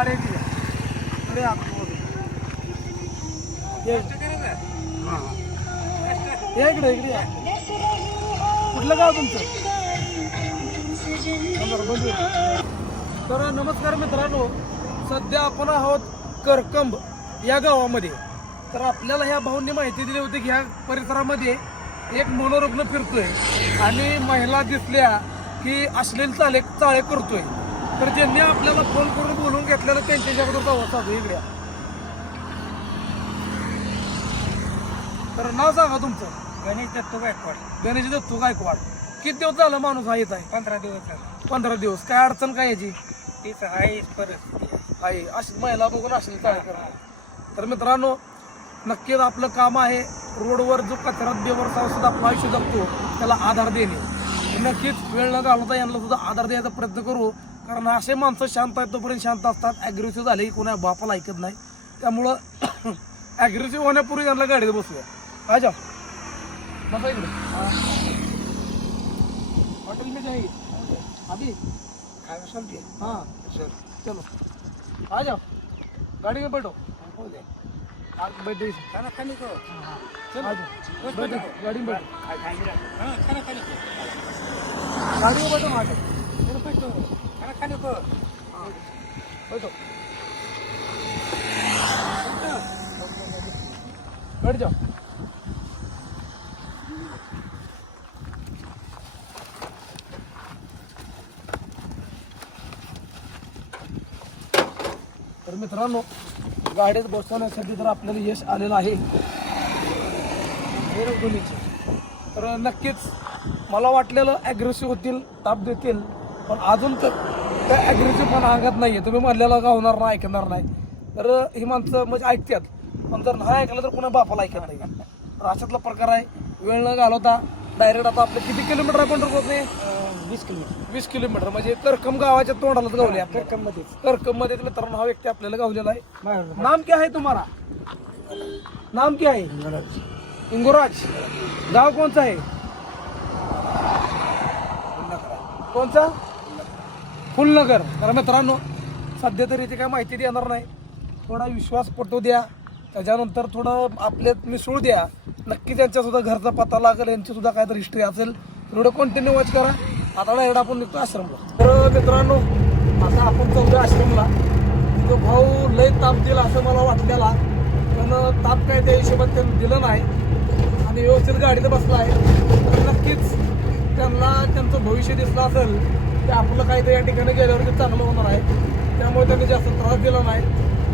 गाडी आहे इकडे आतमध्ये. या इकडे इकडे या. कुठलं गाव तुमचं? तर नमस्कार मित्रांनो, सध्या आपण आहोत करकंब या गावामध्ये. तर आपल्याला ह्या भाऊंनी माहिती दिली होती की ह्या परिसरामध्ये एक मनोरुग्ण फिरतोय आणि महिला दिसल्या की अश्लील चाळे करतोय. तर ज्यांनी आपल्याला फोन करून बोलून घेतलेलं त्यांच्या अगोदर संवाद साधू इकडे. तर नाव सांगा तुमचं? गणेश दत्तू गायकवाड. गणेश दत्तू गायकवाड. किती दिवस झालं माणूस हा येत आहे? 15 दिवस झाले. 15 दिवस. काय अडचण काय याची? तीच आहे परिस्थिती आहे अशी महिला बघून अश्लील चाळे करणार. तर मित्रांनो, नक्कीच आपलं काम आहे रोडवर जो कचऱ्यात बेवरचा सुद्धा आपलं आयुष्य जगतो त्याला आधार देणे. नक्कीच वेळ न घालवता यांना सुद्धा आधार द्यायचा प्रयत्न करू, कारण असे माणसं शांत आहेत तोपर्यंत शांत असतात. ॲग्रेसिव्ह झाले की कोणा बापाला ऐकत नाही. त्यामुळं ॲग्रेसिव्ह होण्यापूर्वी त्यांना गाडीत बसूया. आ जाओ बसा इकडे. हॉटेल में जाइए अभी काय सांगते. हाँ सर चलो आ जाओ गाड़ी में बैठो. हो दे. आप बैठे खाना खाने को. चलो आ जाओ बैठो गाड़ी में बैठो. हाँ खाना खाने को. गाड़ी में बैठो ना. आ जाओ चलो बैठो. खाना खाने को. बैठो बैठ जाओ. तर मित्रांनो, गाडीत बसवण्यासाठी तर आपल्याला यश आलेलं आहे दोन्हीचे. तर नक्कीच मला वाटलेलं ॲग्रेसिव्ह होतील, ताप देतील, पण अजून तर त्या ॲग्रेसिव्ह पण अंगात नाही आहे. तुम्ही म्हणलेलं का होणार नाही, ऐकणार नाही. तर ही माणसं म्हणजे ऐकतात, पण जर नाही ऐकलं तर पुन्हा बापाला ऐकत नाही. तर अशातला प्रकार आहे. वेळ न घालवता डायरेक्ट आता आपलं किती किलोमीटर आहे पंढरपूर? 20 किलोमीटर. 20 किलोमीटर म्हणजे करकम गावाच्या तोंडालाच गावले आपल्या. करकममध्ये. करकममध्ये मित्रांनो हा व्यक्ती आपल्याला गावलेला आहे. बरोबर. नाम क्या है तुम्हारा? नाम क्या है? इंगुराज. गाव कौन सा है? कौन सा? फुलनगर. तर मित्रांनो, सध्या तरी इथे काय माहिती देणार नाही. थोडा विश्वास पटवू द्या, त्याच्यानंतर थोडं आपल्यात मिसळू द्या. नक्की त्यांच्या सुद्धा घरचा पत्ता लागेल, यांची सुद्धा काहीतरी हिस्ट्री असेल. थोडं कंटिन्यू वॉच करा. आता डायरेक्ट आपण निघतो आश्रमला. तर मित्रांनो, आता आपण चाललो आश्रमला. तो भाऊ लय ताप दिला असं मला वाटलेला, पण ताप काय त्या हिशोबात त्यांनी दिलं नाही आणि व्यवस्थित गाडीत बसला आहे. तर नक्कीच त्यांना त्यांचं भविष्य दिसलं असेल की आपलं काहीतरी या ठिकाणी गेल्यावरती चांगलं होणार आहे. त्यामुळे त्यांनी जास्त त्रास दिला नाही.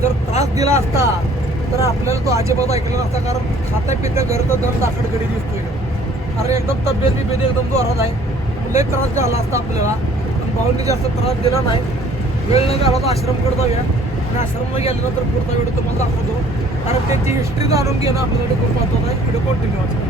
जर त्रास दिला असता तर आपल्याला तो अजिबात ऐकला नसता, कारण खाता पित्या घरचं दम दाखडगडी दिसतोय. अरे एकदम तब्येत बिब्येत एकदम जोरात आहे. लय त्रास झाला असता आपल्याला, पण भाऊंनी जास्त त्रास दिला नाही. वेळ न घालवता आश्रमकडे जाऊया आणि आश्रमला गेल्यानंतर पुढचा व्हिडिओ तुम्हाला दाखवतो, कारण त्यांची हिस्ट्री जाणून घेणं आपल्यासाठी खूप महत्त्वाचं आहे. व्हिडिओ कंटिन्यू वाचा.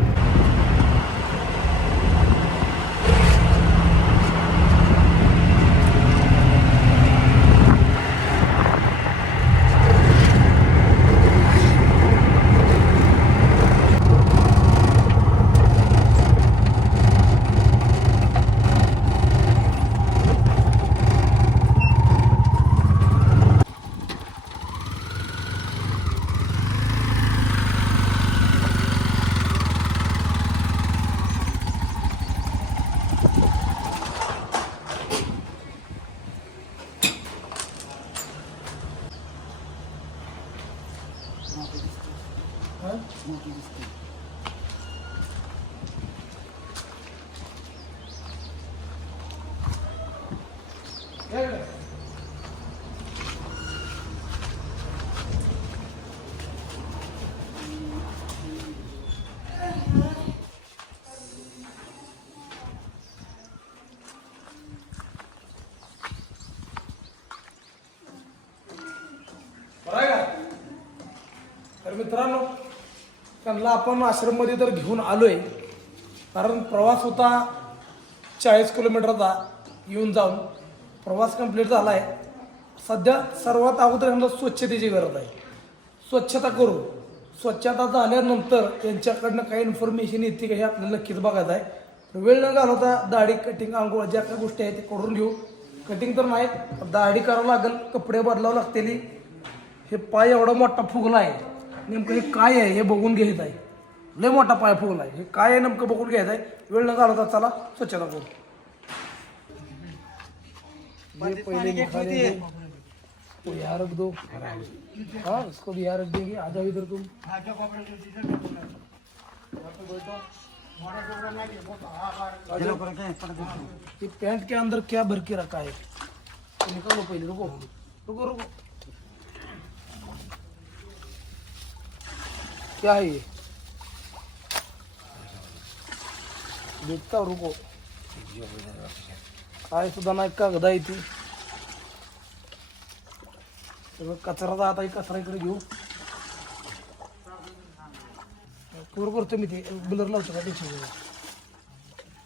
तर मित्रांनो, त्यांना आपण आश्रममध्ये तर घेऊन आलोय, कारण प्रवास होता 40 किलोमीटरचा येऊन जाऊन. प्रवास कंप्लीट झाला आहे. सध्या सर्वात अगोदर यांना स्वच्छतेची गरज आहे. स्वच्छता करू. स्वच्छता झाल्यानंतर त्यांच्याकडनं काही इन्फॉर्मेशन येते का हे आपल्याला नक्कीच बघायचं आहे. वेळ न घालवता दाढी, कटिंग, आंघोळ ज्या काही गोष्टी आहेत ते करून घेऊ, कटिंग तर नाही, दाढी करावं लागेल, कपडे बदलावं लागतील. हे पाय एवढा मोठा फुगला आहे, नेमकं हे काय आहे हे बघून घ्यायचं आहे. लय मोठा पाय फुगला आहे, हे काय आहे नेमकं बघून घ्यायचं आहे. वेळ न घालवता चला स्वच्छता करू. ये पहले निकालेंगे तो यहाँ रख दो. हाँ इसको भी यहाँ रख देंगे. आ जाओ इधर तुम. ये पैंट के अंदर क्या भर के रखा है तो निकालो पहले. रुको रुको रुको, क्या है ये देखता हूँ. रुको काय सुद्धा नाही, कागद आहे ती सगळं कचरा. आता कचरा इकडे घेऊ. पूर करतो मी ते ब्लर लावतो का त्याची.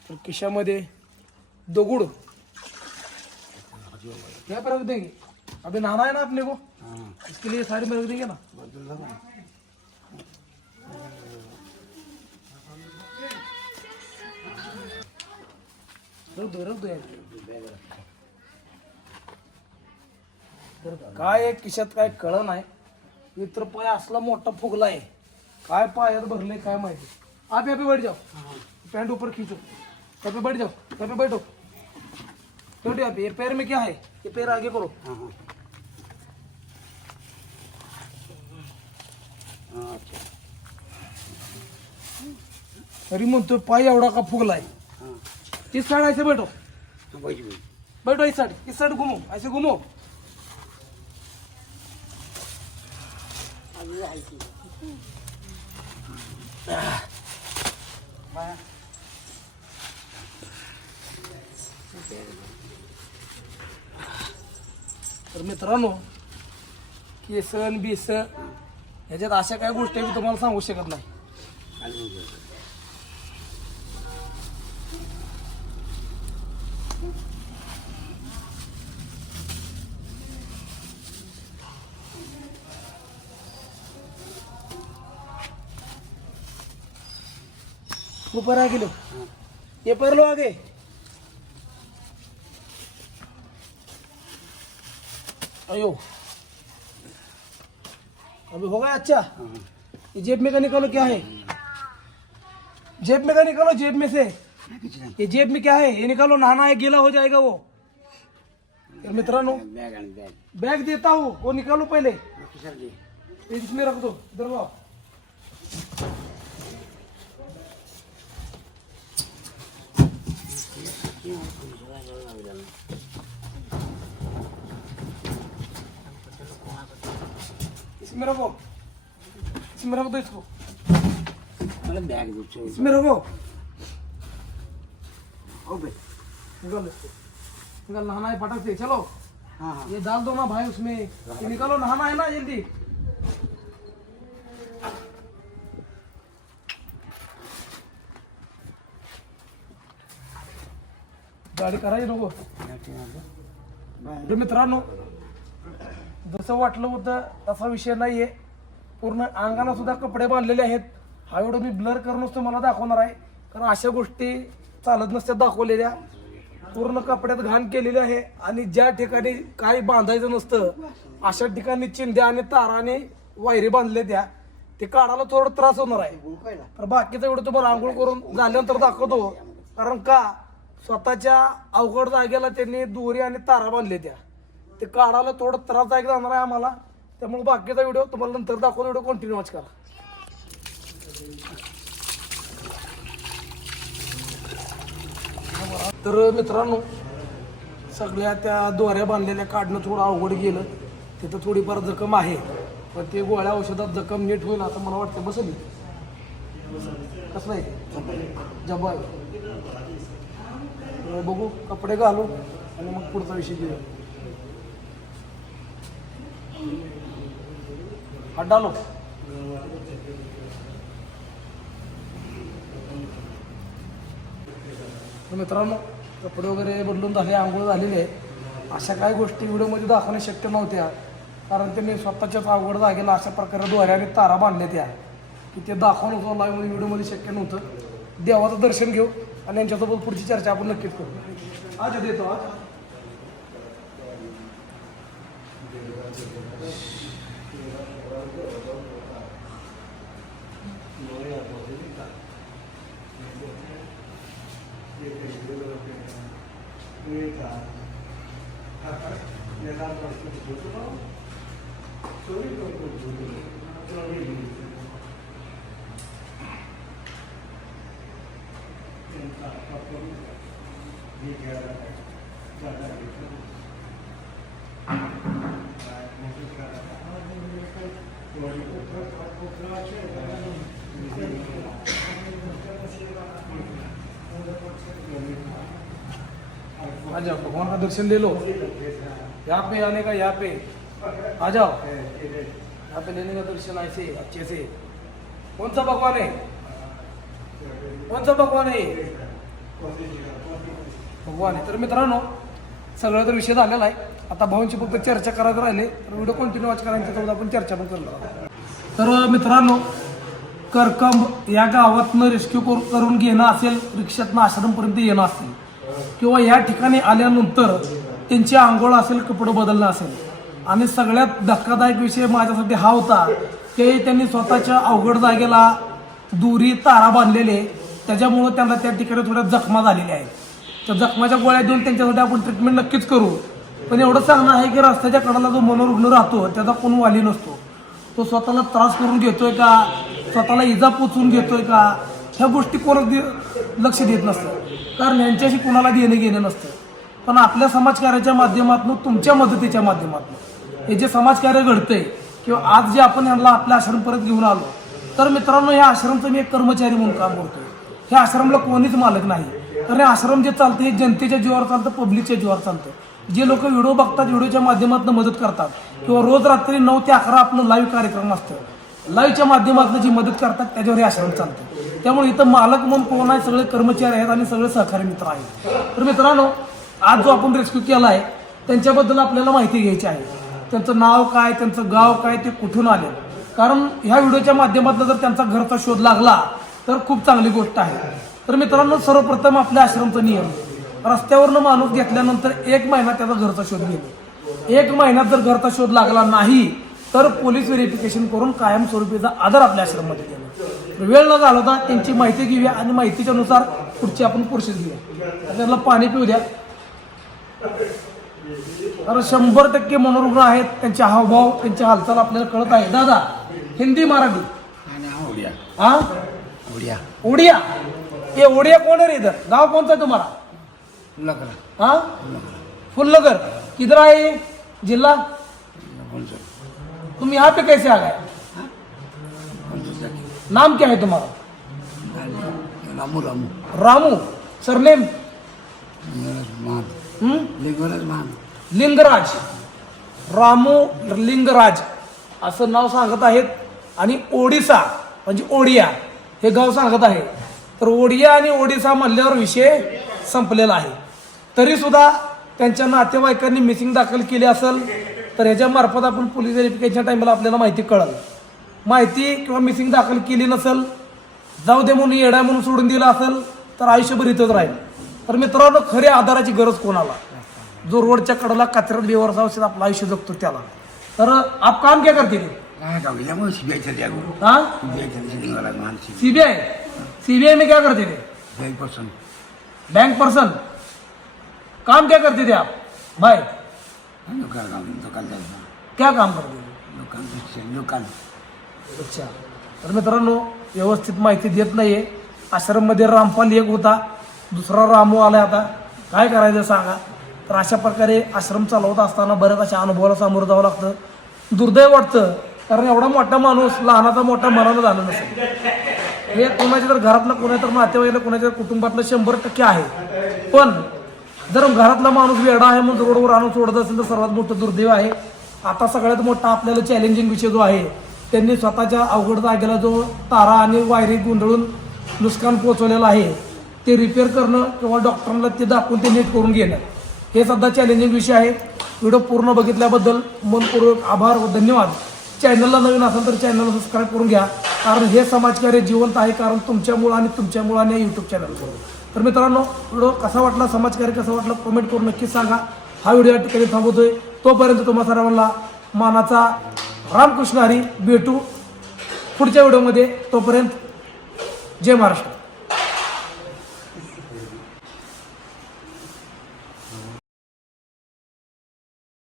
तर खिशामध्ये दगुड क्या पर रख देंगे. अभी नहाना है ना अपने को, इसके लिए साइड में रख देंगे ना. रख दो यार. काय खिशात काय कळ नाही. मित्र पाय असला मोठा फुगला आहे, काय पायात भरले काय माहिती. आप यहाँ पे बैठ जाओ, पैंट ऊपर खींचो. यहाँ पे बैठ जाओ, यहाँ पे बैठो. बैठो यहाँ पे. ये पैर में क्या है, ये पैर आगे करो. तरी म्हणतो पाय एवढा का फुगला है. इस साइड ऐसे बैठो, बैठो इस साइड घूमो, ऐसे घूमो. तर मित्रांनो, केसन बीस ह्याच्यात अशा काही गोष्टी मी तुम्हाला सांगू शकत नाही. ऊपर आगे लो, ये पर लो आगे. अयो अभी हो गया. अच्छा ये जेब में का निकालो, क्या है जेब में का निकालो. जेब में से ये जेब में क्या है ये निकालो. नहाना है, गीला हो जाएगा वो. मित्रांनो बैग देता हूँ, वो निकालो पहले. इसमें रख दो, इधर लाओ. इसमें रखो, इसमें रख दो इसको. इसमें रखो. निकाल इसको, निकाल. नहाना है फटक से. चलो ये डाल दो ना भाई उसमें. ये निकालो, नहाना है ना जल्दी. गाडी करायची नको. मित्रांनो जसं वाटलं होतं तसा विषय नाहीये. पूर्ण अंगाला सुद्धा कपडे बांधलेले आहेत. हा एवढं मी ब्लर करूनच तुम्हाला दाखवणार आहे, कारण अशा गोष्टी चालत नसत्यात दाखवलेल्या. पूर्ण कपड्यात घाण केलेली आहे. आणि ज्या ठिकाणी काही बांधायचं नसतं अशा ठिकाणी चिंध्या आणि ताराने वायरी बांधले त्या, ते काढायला थोडं त्रास होणार आहे. तर बाकीचं एवढं तुम्हाला आंघोळ करून झाल्यानंतर दाखवतो. कारण का स्वतःच्या अवघड जागेला त्यांनी दोरी आणि तारा बांधले त्या, ते काढायला थोडं त्रासदायक जाणार आहे आम्हाला. त्यामुळे बाकीचा व्हिडिओ तुम्हाला नंतर दाखवतो. व्हिडिओ कंटिन्यू वॉच करा. तर मित्रांनो सगळ्या त्या दोऱ्या बांधलेल्या काढणं थोडं अवघड गेलं. तिथं थोडीफार जखम आहे, पण ते गोळ्या औषधात जखम नीट होईल असं मला वाटतं. बसली कसं आहे जबर. बघू, कपडे घालू आणि मग पुढचा विषय घेऊ. हात डालो. मित्रांनो कपडे वगैरे बदलून झाले, आंघोळ झालेली आहे. अशा काही गोष्टी व्हिडिओमध्ये दाखवणे शक्य नव्हत्या, कारण त्यांनी स्वतःच्याच अवघड जागेला अशा प्रकारे दोऱ्याने तारा बांधल्या त्या, की ते दाखवणं सुद्धा लाईव्हमध्ये व्हिडिओमध्ये शक्य नव्हतं. देवाचं दर्शन घेऊ आणि यांच्यासोबत पुढची चर्चा आपण नक्कीच करू. आज देतो आज आ जाओ, भगवान का दर्शन ले लो। यहाँ पे आने का, यहाँ पे आ जाओ, यहाँ पे लेने का दर्शन ऐसे अच्छे से। कौन सा भगवान है? कौन सा भगवान आहे? भगवान आहे। तर मित्रांनो सगळं तर विषय झालेला आहे, आता भाऊंची फक्त चर्चा करायला राहिले तर व्हिडिओ कंटिन्यू वॉच करायची तर आपण चर्चा पण करणार। तर मित्रांनो करकंब या गावातनं रेस्क्यू करून घेणं असेल, रिक्षातनं आश्रमपर्यंत येणं असेल किंवा या ठिकाणी आल्यानंतर त्यांची आंघोळ असेल, कपडे बदलणं असेल, आणि सगळ्यात धक्कादायक विषय माझ्यासाठी हा होता की त्यांनी स्वतःच्या अवघड जागेला दुरी तारा बांधलेले, त्याच्यामुळं त्यांना त्या ठिकाणी थोड्या जखमा झालेल्या आहेत। त्या जखमाच्या गोळ्या देऊन त्यांच्यासाठी आपण ट्रीटमेंट नक्कीच करू, पण एवढं सांगणं आहे की रस्त्याच्या कडाला जो मनोरुग्ण राहतो त्याचा कोण वाली नसतो, तो स्वतःला त्रास करून घेतोय का, स्वतःला इजा पोचवून घेतोय का, ह्या गोष्टी कोणच लक्ष देत नसतं, कारण यांच्याशी कोणाला देणं घेणं नसतं। पण आपल्या समाजकार्याच्या माध्यमातून, तुमच्या मदतीच्या माध्यमातून हे जे समाजकार्य घडतंय किंवा आज जे आपण यांना आपल्या आश्रम परत घेऊन आलो, तर मित्रांनो या आश्रमचं मी एक कर्मचारी म्हणून काम करतोय। ह्या आश्रमला कोणीच मालक नाही, तर हे आश्रम जे चालतं हे जनतेच्या जीवावर चालतं, पब्लिकच्या जीवावर चालतं। जे लोक व्हिडिओ बघतात, व्हिडिओच्या माध्यमातून मदत करतात किंवा रोज रात्री 9 ते 11 आपलं लाईव्ह कार्यक्रम असतं, लाईव्हच्या माध्यमातून जी मदत करतात त्याच्यावर हे आश्रम चालतं। त्यामुळे इथं मालक म्हणून कोण आहे, सगळे कर्मचारी आहेत आणि सगळे सहकारी मित्र आहेत। तर मित्रांनो आज जो आपण रेस्क्यू केला आहे त्यांच्याबद्दल आपल्याला माहिती घ्यायची आहे, त्यांचं नाव काय, त्यांचं गाव काय, ते कुठून आले, कारण ह्या व्हिडिओच्या माध्यमातून जर त्यांचा घरचा शोध लागला तर खूप चांगली गोष्ट आहे। तर मित्रांनो सर्वप्रथम आपल्या आश्रमचा नियम, रस्त्यावरनं माणूस घेतल्यानंतर 1 महिना त्याचा घरचा शोध घेणे, 1 महिन्यात जर घरचा शोध लागला नाही तर पोलीस व्हेरिफिकेशन करून कायमस्वरूपीचा आधार आपल्या आश्रममध्ये देणं। वेळ न घालवता त्यांची माहिती घेऊया आणि माहितीच्या नुसार पुढची आपण प्रोसेस घेऊया। त्यांना पाणी पिऊ द्या। तर 100% मनोरुग्ण आहेत, त्यांचे हावभाव, त्यांची हालचाल आपल्याला कळत आहे। दादा हिंदी मराठी हाँ उड़िया उड़िया, ये उड़िया कौन है इधर? गांव कौन सा है तुम्हारा? लकड़ा हाँ फुलनगर, किधर आए ये जिला? तुम यहाँ पे कैसे आ गए? नाम क्या है तुम्हारा? रामू रामू रामू, सरनेम? लिंगराज, रामू लिंगराज असं नाव सांगत आहेत। आणि ओडिसा म्हणजे ओडिया हे गाव सांगत आहे। तर ओडिया आणि ओडिसा म्हणल्यावर विषय संपलेला आहे। तरी सुद्धा त्यांच्या नातेवाईकांनी मिसिंग दाखल केली असेल तर ह्याच्या मार्फत आपण पोलीस व्हेरिफिकेशनच्या टाइमला आपल्याला माहिती कळेल। माहिती किंवा मिसिंग दाखल केली नसेल, जाऊ दे म्हणून येडा म्हणून सोडून दिला असेल तर आयुष्यभर इथंच राहील। तर मित्रांनो खऱ्या आधाराची गरज कोणाला? जो रोडच्या कडेला कचऱ्यात बेवारसा औषध आपलं आयुष्य जगतो त्याला। तर आप काम क्या करते थे? हाँ सीबीआई, सीबीआई में क्या करते थे? Bank person. काम क्या करते थे आप भाई? क्या काम करते थे? अच्छा। तर मित्रांनो व्यवस्थित माहिती देत नाहीये। आश्रममध्ये रामपाल एक होता, दुसरा रामू आला, आता काय करायचं सांगा। तर अशा प्रकारे आश्रम चालवत असताना बऱ्याच अशा अनुभवाला सामोरं जावं लागतं। दुर्दैव वाटतं, कारण एवढा मोठा माणूस लहानाचा मोठा मनानं झालं नसेल। हे कोणाच्या तर घरातलं, कोणाच्या तर नातेवाईकाला, कोणाच्या कुटुंबातलं 100% आहे। पण जर घरातला माणूस वेडा आहे म्हणून रोडवर आणून सोडत असेल तर सर्वात मोठं दुर्दैव आहे। आता सगळ्यात मोठा आपल्याला चॅलेंजिंग विषय जो आहे, त्यांनी स्वतःच्या अवघड जागेला जो तारा आणि वायरी गुंडळून नुकसान पोहोचवलेलं आहे ते रिपेअर करणं किंवा डॉक्टरांना ते दाखवून ते नीट करून घेणं हे सध्या चॅलेंजिंग विषय आहे। व्हिडिओ पूर्ण बघितल्याबद्दल मनपूर्वक आभार व धन्यवाद। चॅनलला नवीन असेल तर चॅनलला सबस्क्राईब करून घ्या, कारण हे समाजकार्य जिवंत आहे, कारण तुमच्यामुळे आणि तुमच्यामुळे यूट्यूब चॅनलवर। तर मित्रांनो व्हिडिओ कसा वाटला, समाजकार्य कसा वाटला कमेंट करून नक्की सांगा। हा व्हिडिओ या ठिकाणी थांबवतोय। तोपर्यंत तुम्हा सर्वांना मानाचा रामकृष्ण हरी. भेटू पुढच्या व्हिडिओमध्ये. तोपर्यंत जय महाराष्ट्र.